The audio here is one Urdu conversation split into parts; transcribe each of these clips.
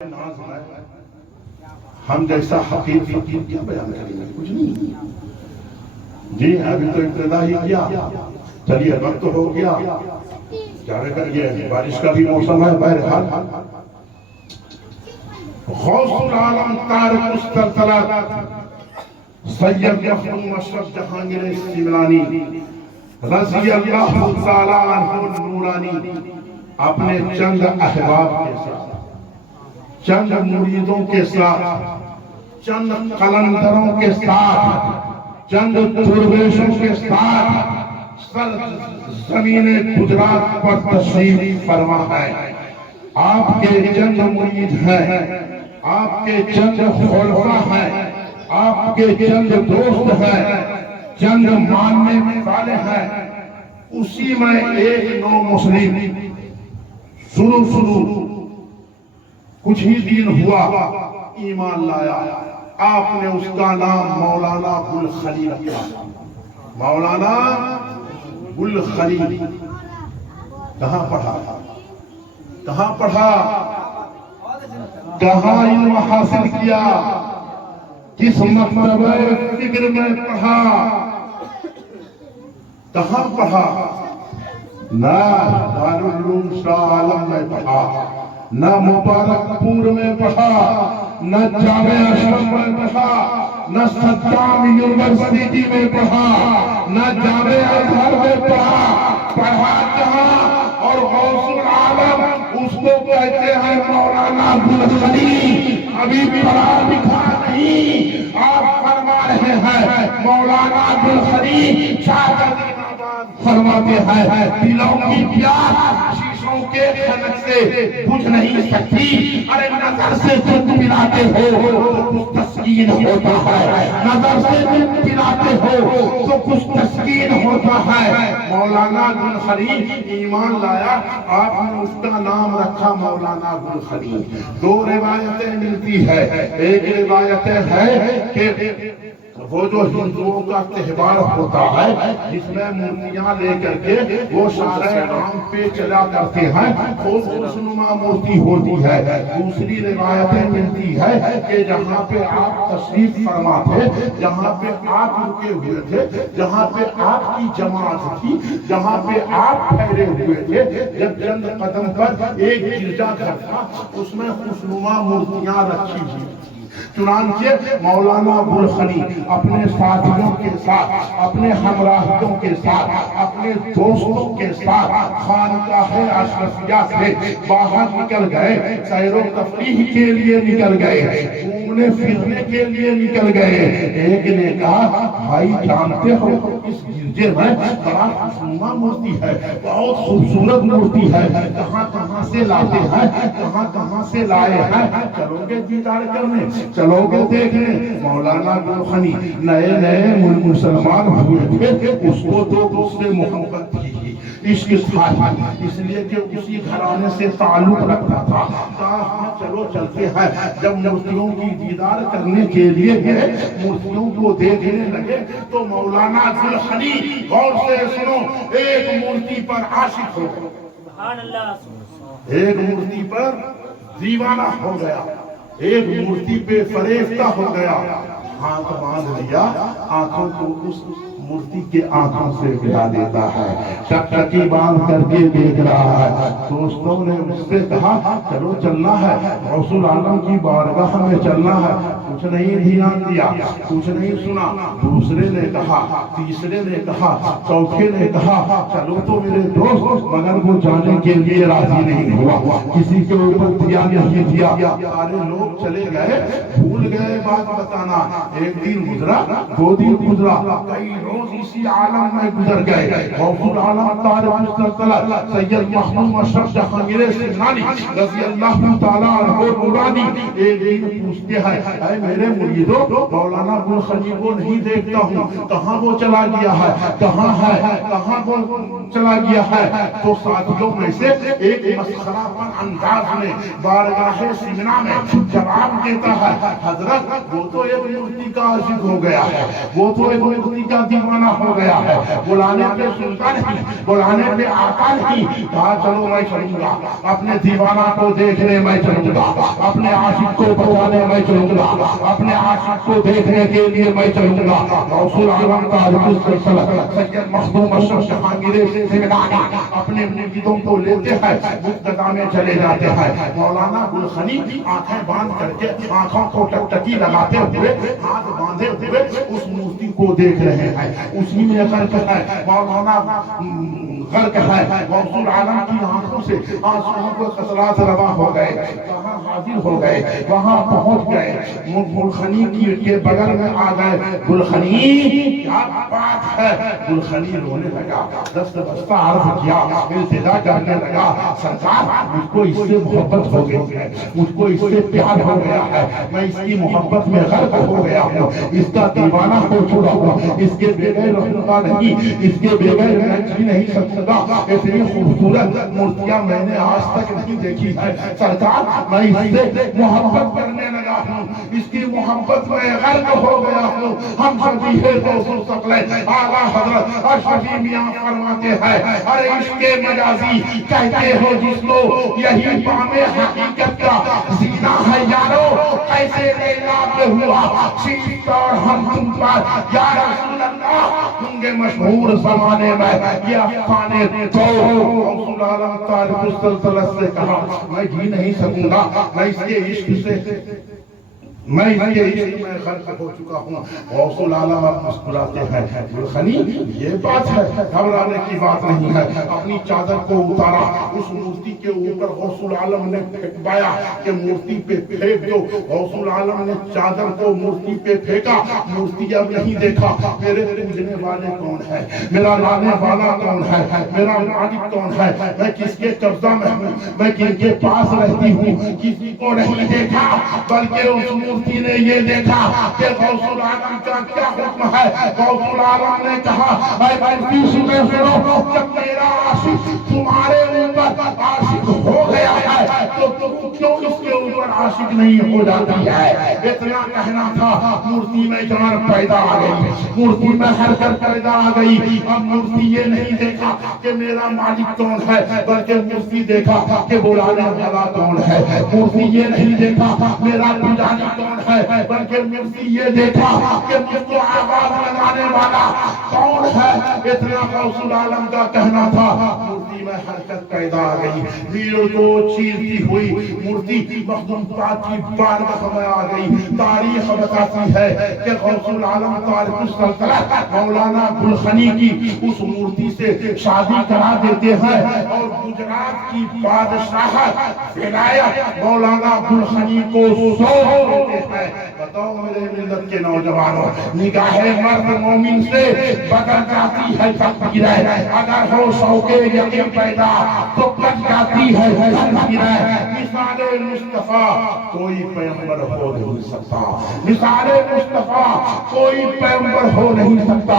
ناز ہے ہم جیسا حقیر فقیر کیا بیان کریں گے، کچھ نہیں جی۔ ابھی تو ابتدا ہی کیا، چلیے وقت ہو گیا، کیا کریے، بارش کا بھی موسم ہے۔ بہرحال غوث العالم طارق السلطنت سید مخدوم اشرف جہانگیر سمنانی رضی اللہ تعالیٰ عنہ نورانی اپنے چند احباب کے ساتھ، چند مریدوں کے ساتھ، چند قلندروں کے ساتھ، چند درویشوں کے ساتھ زمین گجرات پر تشریف فرما ہے۔ آپ کے چند مرید ہیں، آپ کے چند خلفاء ہیں، آپ کے چند دوست ہیں، چند ماننے والے ہیں۔ اسی میں ایک نو مسلم شروع کچھ ہی دن ہوا ایمان لایا، آپ نے اس کا نام مولانا گلخلی رکھا۔ مولانا گلخلی کہاں پڑھا، کہاں پڑھا، کہاں علم حاصل کیا، کس مکتبہ فکر میں پڑھا، کہاں پڑھا؟ نہ دارالعلوم شاہ عالم میں پڑھا، نہ مبارک پور میں پڑھا، نہ جامعہ اشرف میں پڑھا، نہ صدام یونیورسٹی میں پڑھا، نہ جامعہ ازہر میں پڑھا۔ پڑھا جہاں اور غوث العالم اس کو کہتے ہیں مولانا گلخلی، ابھی پڑھا لکھا نہیں۔ آپ فرما رہے ہیں مولانا گلخلی شاہ فرماتے ہیں دلوں کی پیاس شیشوں کے خلق سے بجھ نہیں سکتی۔ ارے نظر سے تم ملاتے ہو تو کچھ تسکین ہوتا ہے، نظر سے تم ملاتے ہو تو کچھ تسکین ہوتا ہے۔ مولانا گلخلی ایمان لایا، آپ نے اس کا نام رکھا مولانا گلخلی۔ دو روایتیں ملتی ہے، ایک روایت ہے کہ وہ جو ہندوؤں کا تہوار ہوتا ہے جس میں مورتیاں لے کر کے وہ شارع عام پہ چلا کرتے ہیں، خوب خوشنما مورتی ہوتی ہے۔ دوسری روایتیں ملتی ہے کہ جہاں پہ آپ تشریف فرما تھے، جہاں پہ آپ رکے ہوئے تھے، جہاں پہ آپ کی جماعت تھی، جہاں پہ آپ ٹھہرے ہوئے تھے، جب چند قدم پر ایک گرجا گھر تھا، اس میں خوشنما مورتیاں رکھی ہوئی تھی۔ چنانچہ مولانا گلخلی اپنے ساتھیوں کے ساتھ، اپنے ہمراہیوں کے ساتھ، اپنے دوستوں کے ساتھ خانقاہ اشرفیہ سے باہر نکل گئے، سیر و تفریح کے لیے نکل گئے، گھومنے پھرنے کے لیے نکل گئے۔ ایک نے کہا بھائی جانتے ہو اس گرجے میں بڑا خوشنما مورتی ہے، بہت خوبصورت مورتی ہے، کہاں کہاں سے لاتے ہیں، کہاں کہاں سے لائے ہیں، چلو گے دیدار کرنے، چلو گے دیکھنے۔ مولانا گلخلی نئے مسلمان ہوئے تھے، اس کو تو اس سے محبت تھی، عشق تھا، اس لیے کہ اسی گھرانے سے تعلق رکھتا تھا۔ کہا چلو چلتے ہیں۔ جب مورتیوں کی دیدار کرنے کے لیے گئے، مورتیوں کو دیکھنے لگے تو مولانا گلخلی غور سے سنو، ایک مورتی پر عاشق ہو گیا، ایک مورتی پر دیوانہ ہو گیا، ایک مورتی پہ فریفتہ ہو گیا، ہاتھ باندھ لیا، آنکھوں کو اس مورتی کے آنکھوں سے ملا دیتا ہے، ٹکٹکی باندھ کر کے دیکھ رہا ہے۔ دوستوں نے اس سے کہا چلو چلنا ہے، غوث العالم کی بارگاہ میں چلنا ہے۔ کچھ نہیں دھیان دیا، کچھ نہیں سنا۔ دوسرے نے کہا، تیسرے نے کہا، چوتھے نے کہا چلو تو میرے دوست، مگر وہ جانے کے لیے راضی نہیں ہوا، کسی کے اوپر دیا نہیں دیا۔ سارے لوگ چلے گئے، بھول گئے بات بتانا۔ ایک دن گزرا، دو دن گزرا، کئی روز اسی عالم میں گزر گئے۔ غوث العالم طارق السلطنت سید مخدوم اشرف جہانگیر سمنانی رضی اللہ تعالیٰ عنہ نورانی ایک دن پوچھتے ہیں، اے میرے مریدوں مولانا گلخنی کو نہیں دیکھتا ہوں، کہاں وہ چلا گیا ہے، کہاں ہے، کہاں وہ چلا گیا ہے؟ تو ساتھیوں میں سے ایک مسخرہ پر انداز میں بارگاہ سمنا میں جواب دیتا ہے، حضرت وہ تو ایک مورتی کا عاشق ہو گیا ہے، وہ تو ایک مورتی کا دیوانہ ہو گیا ہے، بلانے پہ سنتا نہیں، بلانے پہ آتا نہیں، کہا چلو میں چلوں گا، اپنے دیوانہ کو دیکھنے میں چلوں گا، اپنے عاشق کو بچانے میں چلوں گا، اپنے عاشق کو دیکھنے کے لیے میں چلوں گا۔ رسول عالم تاجدار السلطنہ سید مخدوم اشرف جہانگیر سمنانی اپنے مریدوں کو لیتے ہیں، مقتدا میں چلے جاتے ہیں۔ مولانا گلخنی آنکھیں باندھ کر کے آنکھوں کو ٹکٹکی لگاتے ہوئے ہاتھ باندھے ہوئے اس مورتی کو دیکھ رہے ہیں، اسی میں غرق ہے مولانا، غرق ہے۔ رسول عالم کی آنکھوں سے آنسوؤں کو قطرات رواں ہو گئے، وہاں حاضر ہو گئے، وہاں پہنچ گئے، گلخنی کے بغل میں آ گئے۔ گلخنی کیا بات ہے؟ گلخنی رونے لگا، دست بستہ عرض کیا، التجا کرنے لگا، سرکار مجھ کو اس سے محبت ہو گئی ہے، مجھ کو اس سے پیار ہو گیا ہے، میں اس کی محبت میں غرق ہو گیا ہوں، اس کا دیوانہ ہو چکا ہوں، اس کے بغیر رہوں گا نہیں، اس کے بغیر میں جی نہیں سکوں گا۔ اتنی خوبصورت مورتیاں میں نے آج تک نہیں دیکھی ہے، سرکار میں اس سے محبت کرنے لگا ہوں، اس کی محبت میں غرق ہو گیا ہوں۔ ہم شفیع غوث ثقلین اعلیٰ حضرت اشرفی میاں فرماتے ہیں، ارے عشق مجازی کہتے ہو جس کو، یہی پام حقیقت کا زینہ ہے یارو، ایسے لیلا پہ ہوا شیشت اور ہم تم پر یا رسول اللہ ہوں گے مشہور زمانے میں یہ افسانے تو۔ رسول عالم تاجدار السلطنہ سے کہا میں جی نہیں سکوں گا، میں اس کے عشق سے میں اس کے عشق میں غرق ہو چکا ہوں۔ رسول عالم اب مسکراتے ہیں، گلخنی یہ بات ہے، گھبرانے کی بات نہیں ہے۔ اپنی چادر کو اتارا، اس مورتی کے اوپر رسول عالم نے پھینکوایا کہ مورتی پہ پھینک دو۔ رسول عالم نے چادر کو مورتی پہ پھینکا، مورتی اب نہیں دیکھا۔ میرے پوجنے والے کون ہے، میرا لانے والا کون ہے، میرا مالک کون ہے، میں کس کے قبضہ میں ہوں، میں کن کے پاس رہتی ہوں، کسی کو نہیں دیکھا، بلکہ اس مورتی نے یہ دیکھا کہ غوث العالم کا کیا حکم ہے۔ غوث العالم نے کہا اے مورتی سنو، جب میرا عاشق تمہارے اوپر عاشق ہو گیا ہے تو تم کیوں اس کے اوپر عاشق نہیں ہو جاتی ہے؟ اتنا کہنا تھا، مورتی میں جان پیدا آ گئی، مورتی میں حرکت پیدا آ گئی۔ اب مورتی یہ نہیں دیکھا کہ میرا مالک کون ہے، بلکہ مورتی دیکھا کہ بلانے والا کون ہے، مورتی یہ نہیں دیکھا میرا پجاری کون ہے، بلکہ مورتی یہ دیکھا کہ مجھ کو آواز لگانے والا کون ہے۔ اتنا غوث العالم کا کہنا تھا، مورتی میں حرکت پیدا آ گئی، بھیڑ کو چیرتی ہوئی مورتی مخدوم پاک کی بارگاہ میں آ گئی۔ تاریخ بتاتی ہے کہ غوث العالم تاجدار السلطنہ مولانا گلخنی کی اس مورتی سے شادی کرا دیتے ہیں، اور گجرات کی بادشاہت ولایت مولانا گلخنی کو سونپ دیتے ہیں۔ بتاؤ میرے ملت کے نوجوانوں، نگاہ مرد مومن سے بدل جاتی ہے تقدیریں، اگر ہو شوق یقین پیدا تو کٹ جاتی ہے تقدیریں۔ مثال مصطفیٰ کوئی پیغمبر ہو نہیں سکتا، مثال مصطفیٰ کوئی پیغمبر ہو نہیں سکتا،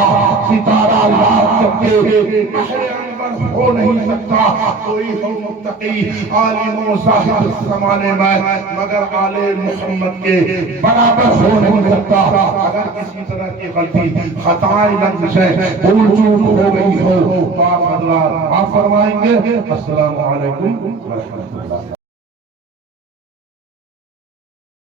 ستارہ لاکھ کے بحر انور ہو نہیں سکتا، کوئی ہو متقی عالم و زاہد اس زمانے میں مگر آل محمد کے برابر ہو نہیں سکتا۔ اگر کسی طرح کی غلطی خطائیں لفظیں بھول چوک ہو گئی ہو تو آپ حضرات معاف فرمائیں گے۔ السلام علیکم ورحمۃ اللہ۔